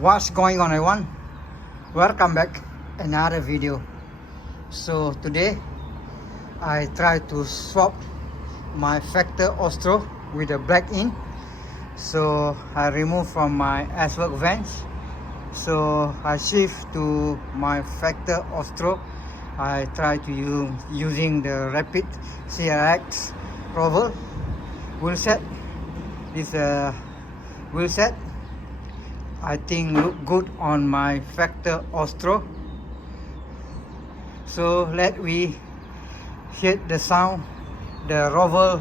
What's going on, everyone? Welcome back another video. So today I try to swap my Factor Ostro with a Blackinc. So I remove from my S-Work vents. So I shift to my Factor Ostro. I try to using the Rapid CLX Roval wheel set. This wheel set I think look good on my Factor Ostro. So let we hear the sound. The Roval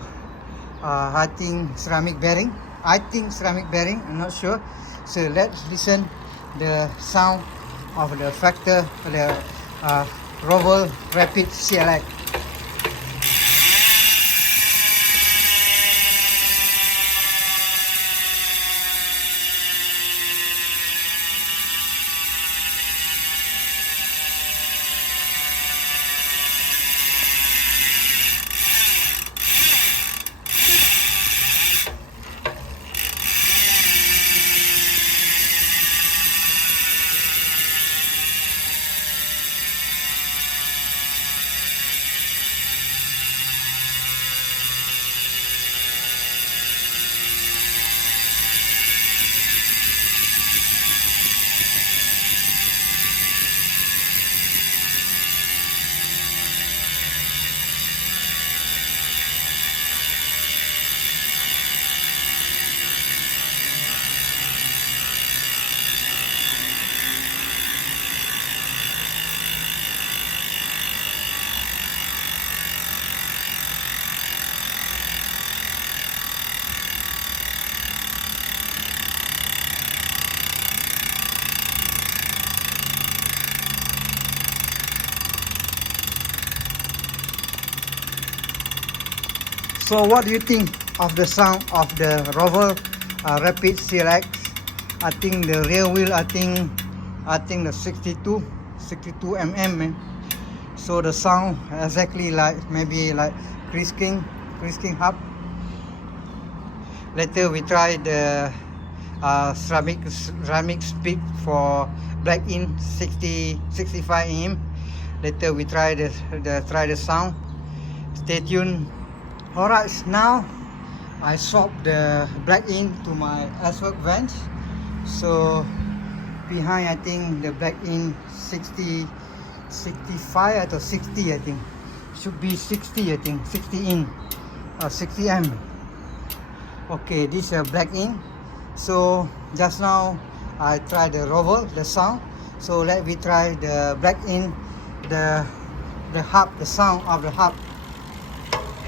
I think ceramic bearing. I'm not sure. So let's listen the sound of the Factor, the Roval Rapid CLX. So what do you think of the sound of the Roval Rapid CLX? I think the rear wheel, I think the 62 mm. So the sound exactly like maybe like Blackinc hub. Later we try the ceramic speed for Blackinc 65 mm. Later we try the sound. Stay tuned. Alright, now I swap the Blackinc to my S-Work vents. So behind I think the Blackinc 65 or 60 I think. Should be 60 I think, 60 in or 60 m. Okay, this is a Blackinc. So just now I tried the Roval, the sound. So let me try the Blackinc, the hub, the sound of the hub.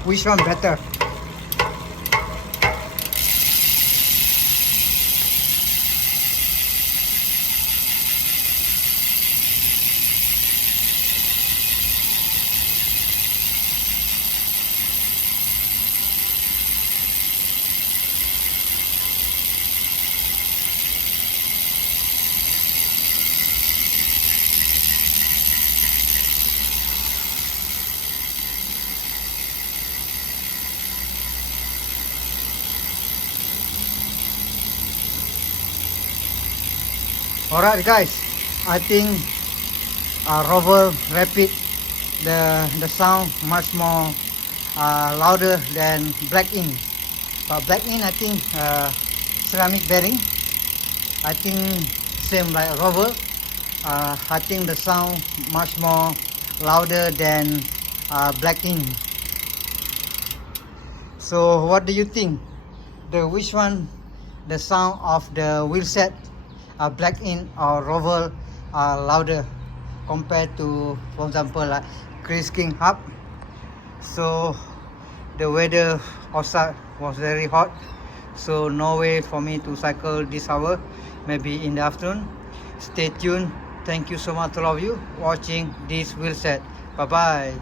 Which one better? Alright guys, I think Roval Rapid, the sound much more louder than Blackinc. But Blackinc I think ceramic bearing. I think same like Roval. I think the sound much more louder than Blackinc. So what do you think? Which one the sound of the wheel set? Blackinc or Roval are louder compared to, for example, like Blackinc hub. So the weather outside was very hot, so no way for me to cycle this hour, maybe in the afternoon. Stay tuned. Thank you so much to all of you watching this wheel set. Bye bye.